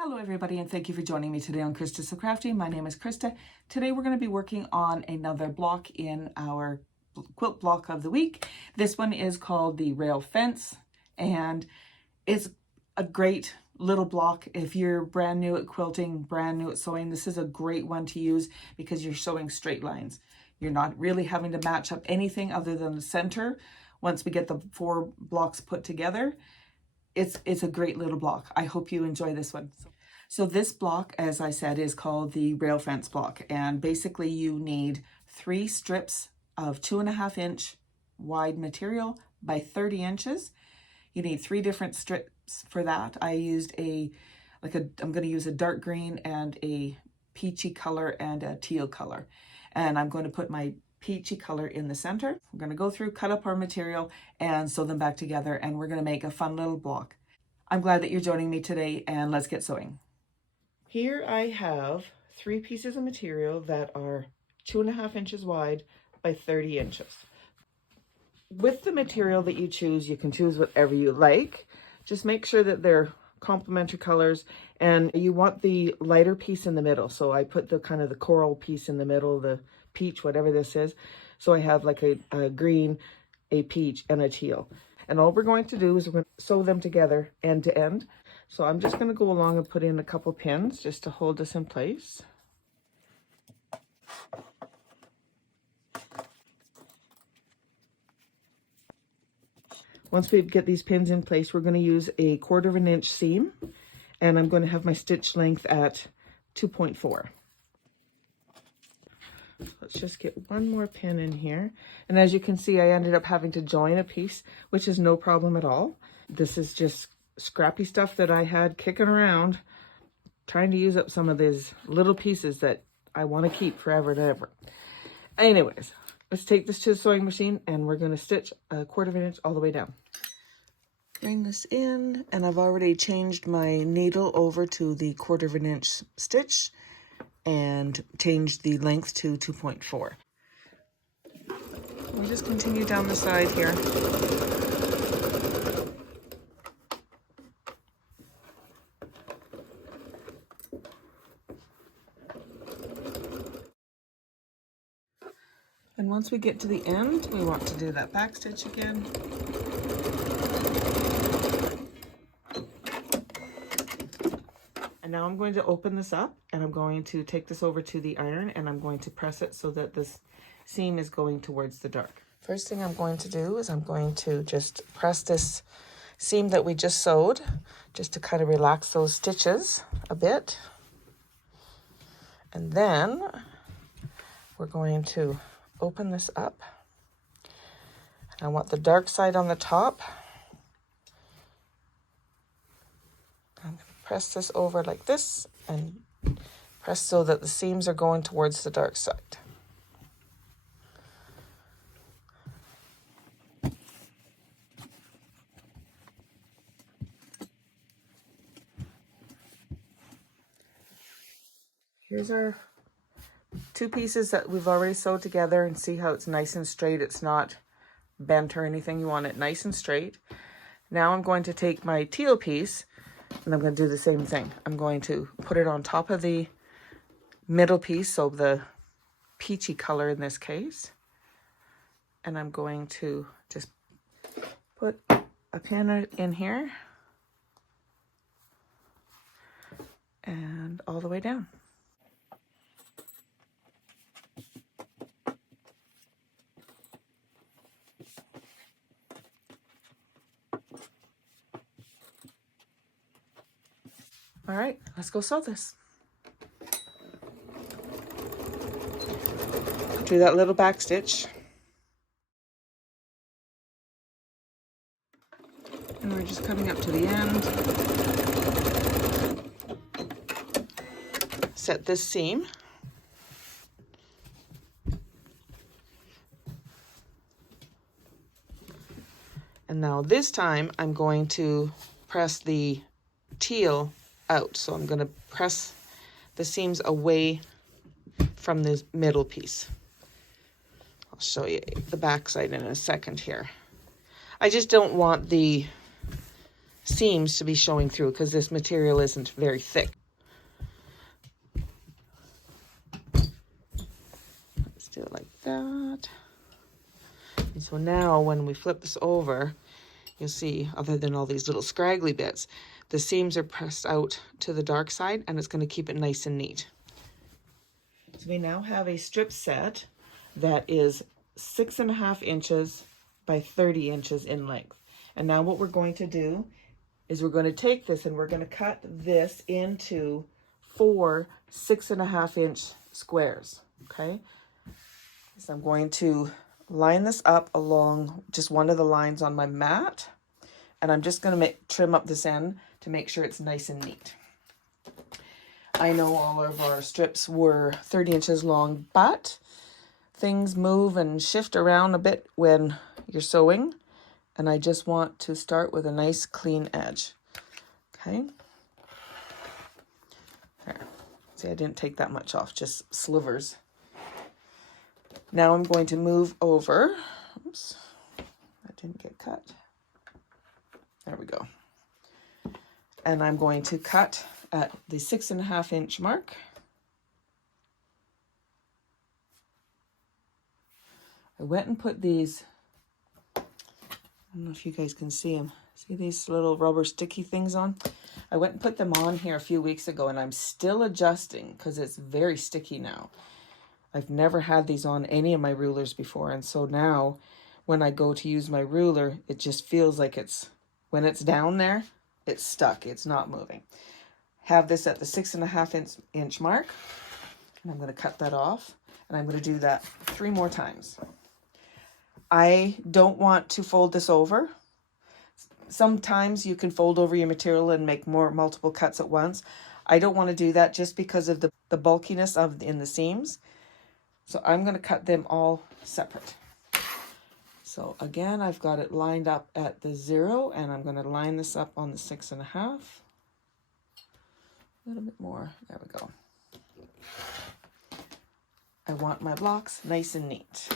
Hello everybody, and thank you for joining me today on Krista So Crafty. My name is Krista. Today we're going to be working on another block in our quilt block of the week. This one is called the rail fence, and it's a great little block. If you're brand new at quilting, brand new at sewing, this is a great one to use because you're sewing straight lines. You're not really having to match up anything other than the center. Once we get the 4 blocks put together, it's a great little block. I hope you enjoy this one. So this block, as I said, is called the rail fence block. And basically you need 3 strips of 2.5 inch wide material by 30 inches. You need 3 different strips for that. I used I'm going to use a dark green and a peachy color and a teal color. And I'm going to put my peachy color in the center. We're going to go through, cut up our material and sew them back together, and we're going to make a fun little block. I'm glad that you're joining me today, and let's get sewing. Here I have 3 pieces of material that are 2.5 inches wide by 30 inches. With the material that you choose, you can choose whatever you like. Just make sure that they're complementary colors, and you want the lighter piece in the middle. So I put the kind of the coral piece in the middle, the peach, whatever this is. So I have like a green, a peach, and a teal. And all we're going to do is we're going to sew them together end to end. So I'm just going to go along and put in a couple pins just to hold this in place. Once we get these pins in place, we're going to use a 1/4 inch seam, and I'm going to have my stitch length at 2.4. Let's just get one more pin in here. And as you can see, I ended up having to join a piece, which is no problem at all. This is just scrappy stuff that I had kicking around, trying to use up some of these little pieces that I want to keep forever and ever. Anyways, let's take this to the sewing machine, and we're going to stitch a 1/4 inch all the way down. Bring this in, and I've already changed my needle over to the 1/4 inch stitch and changed the length to 2.4. We'll just continue down the side here. And once we get to the end, we want to do that back stitch again. And now I'm going to open this up, and I'm going to take this over to the iron, and I'm going to press it so that this seam is going towards the dark. First thing I'm going to do is I'm going to just press this seam that we just sewed, just to kind of relax those stitches a bit. And then we're going to open this up. I want the dark side on the top. I'm going to press this over like this and press so that the seams are going towards the dark side. Here's our 2 pieces that we've already sewed together, and see how it's nice and straight. It's not bent or anything. You want it nice and straight. Now I'm going to take my teal piece, and I'm going to do the same thing. I'm going to put it on top of the middle piece, so the peachy color in this case. And I'm going to just put a pin in here and all the way down. All right, let's go sew this. Do that little back stitch. And we're just coming up to the end. Set this seam. And now this time I'm going to press the teal out. So I'm going to press the seams away from the middle piece. I'll show you the back side in a second here. I just don't want the seams to be showing through because this material isn't very thick. Let's do it like that. And so now when we flip this over, you'll see, other than all these little scraggly bits, the seams are pressed out to the dark side, and it's going to keep it nice and neat. So we now have a strip set that is 6.5 inches by 30 inches in length. And now what we're going to do is we're going to take this and we're going to cut this into 4 6.5-inch squares, okay? So I'm going to line this up along just one of the lines on my mat, and I'm just going to trim up this end to make sure it's nice and neat. I know all of our strips were 30 inches long, but things move and shift around a bit when you're sewing, and I just want to start with a nice clean edge. Okay. There. See, I didn't take that much off, just slivers. Now I'm going to move over. Oops, that didn't get cut. There we go. And I'm going to cut at the 6.5-inch mark. I went and put these, I don't know if you guys can see them. See these little rubber sticky things on? I went and put them on here a few weeks ago, and I'm still adjusting because it's very sticky now. I've never had these on any of my rulers before, and so now when I go to use my ruler, it just feels like when it's down there, it's stuck. It's not moving. Have this at the 6.5-inch mark, and I'm going to cut that off, and I'm going to do that 3 more times. I don't want to fold this over. Sometimes you can fold over your material and make multiple cuts at once. I don't want to do that just because of the bulkiness in the seams. So I'm going to cut them all separate. So again, I've got it lined up at the 0, and I'm going to line this up on the 6.5. A little bit more. There we go. I want my blocks nice and neat.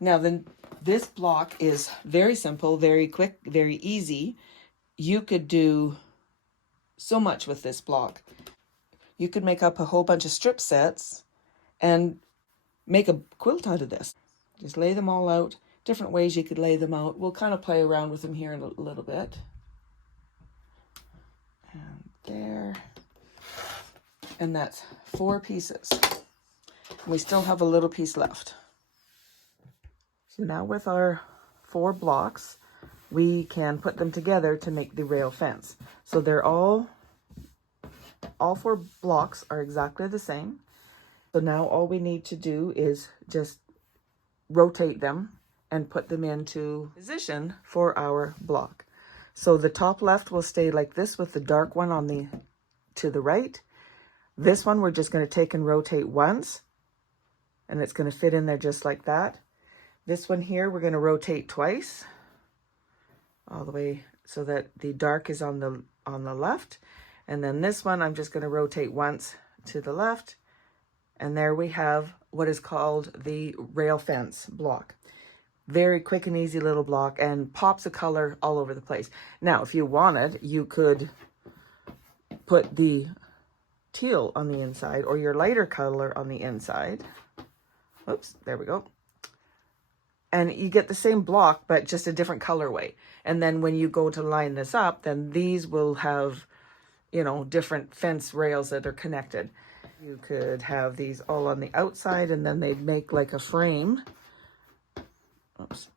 Now then, this block is very simple, very quick, very easy. You could do so much with this block. You could make up a whole bunch of strip sets and make a quilt out of this. Just lay them all out. Different ways you could lay them out. We'll kind of play around with them here in a little bit. And there. And that's 4 pieces. We still have a little piece left. So now with our 4 blocks, we can put them together to make the rail fence. So they're all 4 blocks are exactly the same. So now all we need to do is just rotate them and put them into position for our block. So the top left will stay like this with the dark one to the right. This one we're just going to take and rotate once, and it's going to fit in there just like that. This one here we're going to rotate twice, all the way so that the dark is on the left. And then this one I'm just going to rotate once to the left, and there we have what is called the rail fence block. Very quick and easy little block, and pops of color all over the place. Now, if you wanted, you could put the teal on the inside or your lighter color on the inside. Oops, there we go. And you get the same block, but just a different colorway. And then when you go to line this up, then these will have, different fence rails that are connected. You could have these all on the outside, and then they'd make like a frame. Oops.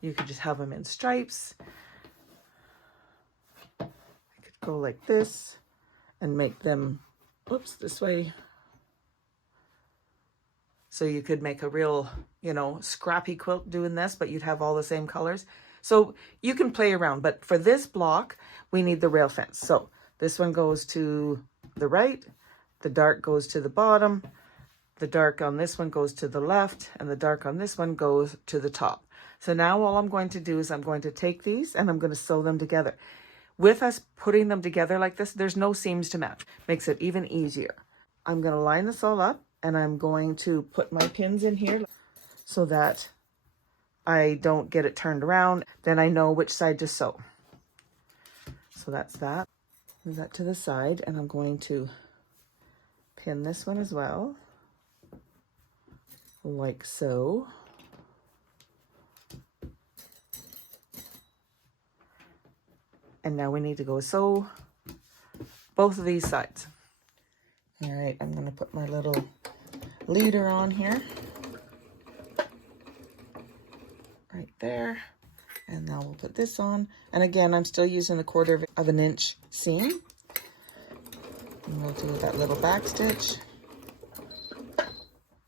You could just have them in stripes. I could go like this and make them, this way. So you could make a real, scrappy quilt doing this, but you'd have all the same colors. So you can play around, but for this block, we need the rail fence. So this one goes to the right, the dark goes to the bottom, the dark on this one goes to the left, and the dark on this one goes to the top. So now all I'm going to do is I'm going to take these and I'm going to sew them together. With us putting them together like this, there's no seams to match. Makes it even easier. I'm going to line this all up, and I'm going to put my pins in here so that I don't get it turned around, then I know which side to sew. So that's that. Move that to the side, and I'm going to pin this one as well, like so. And now we need to go sew both of these sides. All right, I'm gonna put my little leader on here. Right there. And now we'll put this on. And again, I'm still using a 1/4 of an inch seam. And we'll do that little back stitch.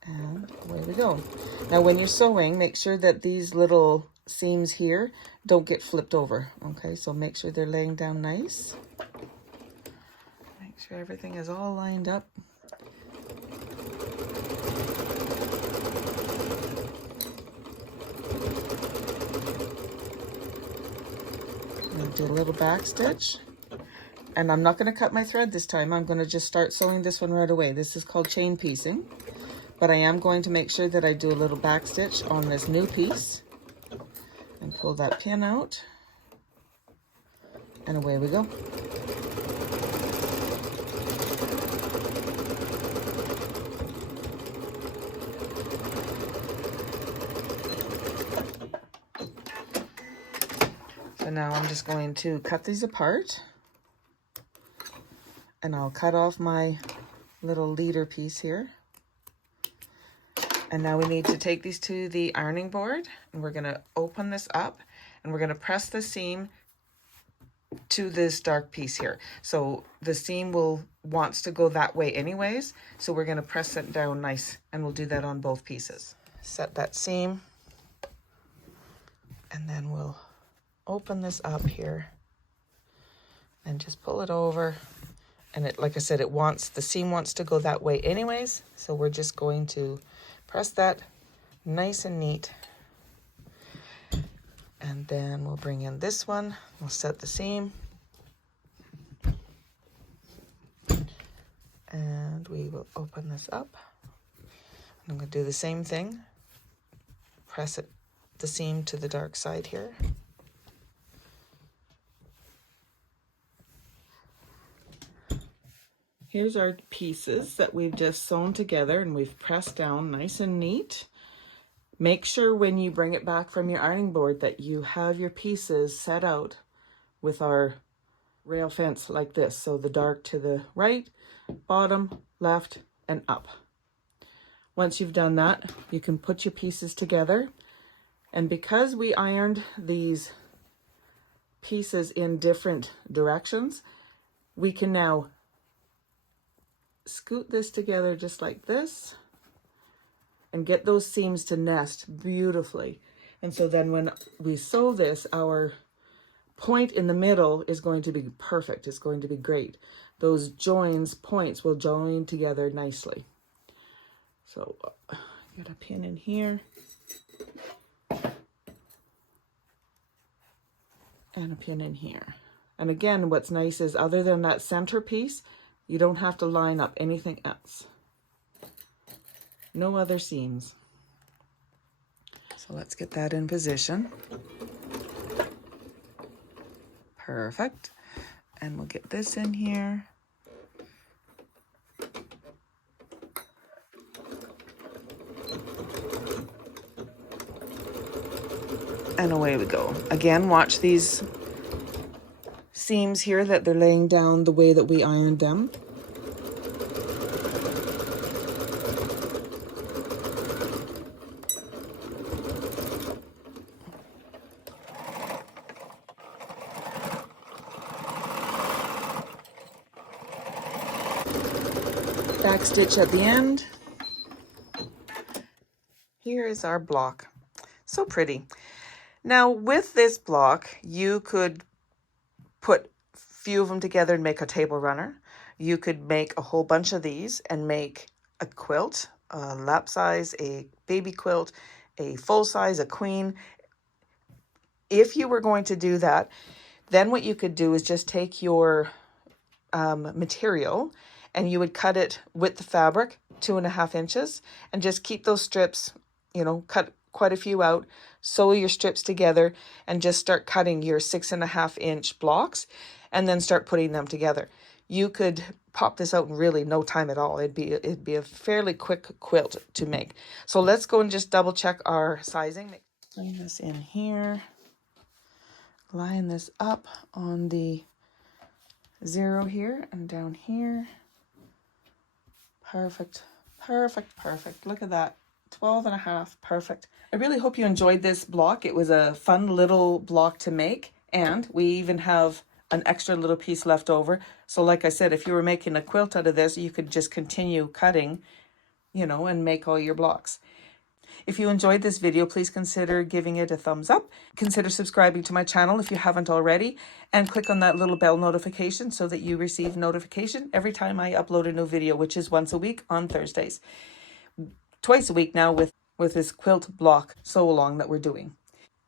And away we go. Now when you're sewing, make sure that these little seams here don't get flipped over. Okay, so make sure they're laying down nice. Make sure everything is all lined up. Do a little back stitch, and I'm not going to cut my thread this time. I'm going to just start sewing this one right away. This is called chain piecing, but I am going to make sure that I do a little back stitch on this new piece and pull that pin out, and away we go. So now I'm just going to cut these apart, and I'll cut off my little leader piece here. And now we need to take these to the ironing board, and we're going to open this up, and we're going to press the seam to this dark piece here. So the seam wants to go that way anyways, so we're going to press it down nice, and we'll do that on both pieces. Set that seam, and then we'll open this up here and just pull it over. And it, like I said, the seam wants to go that way anyways, so we're just going to press that nice and neat. And then we'll bring in this one, we'll set the seam, and we will open this up. I'm going to do the same thing, press the seam to the dark side here. Here's our pieces that we've just sewn together and we've pressed down nice and neat. Make sure when you bring it back from your ironing board that you have your pieces set out with our rail fence like this. So the dark to the right, bottom, left, and up. Once you've done that, you can put your pieces together. And because we ironed these pieces in different directions, we can now scoot this together just like this and get those seams to nest beautifully. And so then when we sew this, our point in the middle is going to be perfect. It's going to be great. Those points will join together nicely. So get a pin in here and a pin in here. And again, what's nice is other than that center piece, you don't have to line up anything else. No other seams. So let's get that in position. Perfect. And we'll get this in here. And away we go. Again, watch these seams here that they're laying down the way that we ironed them. Back stitch at the end. Here is our block. So pretty. Now with this block, you could put a few of them together and make a table runner. You could make a whole bunch of these and make a quilt, a lap size, a baby quilt, a full size, a queen. If you were going to do that, then what you could do is just take your material and you would cut it with the fabric 2.5 inches and just keep those strips, you know, cut quite a few out, sew your strips together, and just start cutting your 6.5-inch blocks, and then start putting them together. You could pop this out in really no time at all. It'd be a fairly quick quilt to make. So let's go and just double check our sizing. Bring this in here, line this up on the 0 here and down here. Perfect, perfect, perfect. Look at that. 12.5, perfect. I really hope you enjoyed this block. It was a fun little block to make, and we even have an extra little piece left over. So like I said, if you were making a quilt out of this, you could just continue cutting, you know, and make all your blocks. If you enjoyed this video, please consider giving it a thumbs up. Consider subscribing to my channel if you haven't already, and click on that little bell notification so that you receive notification every time I upload a new video, which is once a week on Thursdays. Twice a week now with this quilt block sew along that we're doing.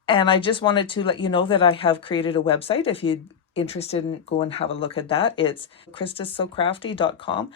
And I just wanted to let you know that I have created a website. If you're interested in go and have a look at that, it's kristasocrafty.com.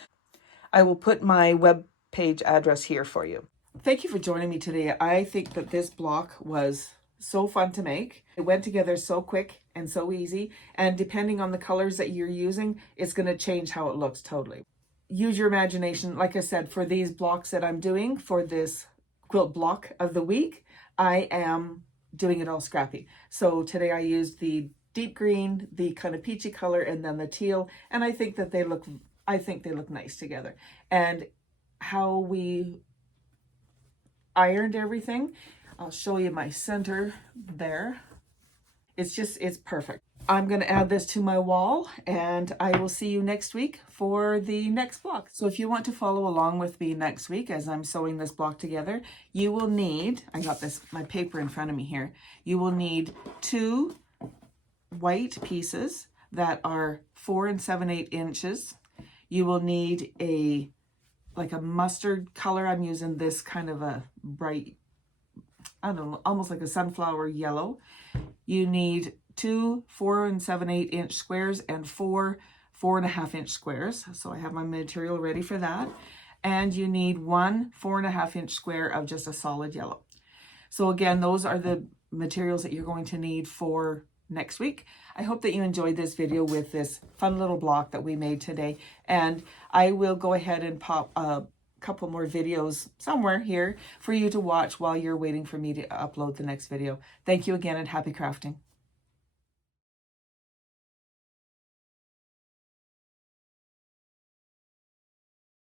I will put my web page address here for you. Thank you for joining me today. I think that this block was so fun to make. It went together so quick and so easy. And depending on the colors that you're using, it's going to change how it looks totally. Use your imagination. Like I said, for these blocks that I'm doing for this quilt block of the week, I am doing it all scrappy. So today I used the deep green, the kind of peachy color, and then the teal. And I think that they look nice together. And how we ironed everything, I'll show you my center there. It's perfect. I'm going to add this to my wall, and I will see you next week for the next block. So if you want to follow along with me next week as I'm sewing this block together, you will need, I got my paper in front of me here, you will need 2 white pieces that are 4 7/8 inches. You will need like a mustard color. I'm using this kind of a bright, I don't know, almost like a sunflower yellow. You need 2 4 7/8 inch squares and 4 4.5-inch squares. So I have my material ready for that. And you need 1 4.5-inch square of just a solid yellow. So again, those are the materials that you're going to need for next week. I hope that you enjoyed this video with this fun little block that we made today. And I will go ahead and pop a couple more videos somewhere here for you to watch while you're waiting for me to upload the next video. Thank you again, and happy crafting.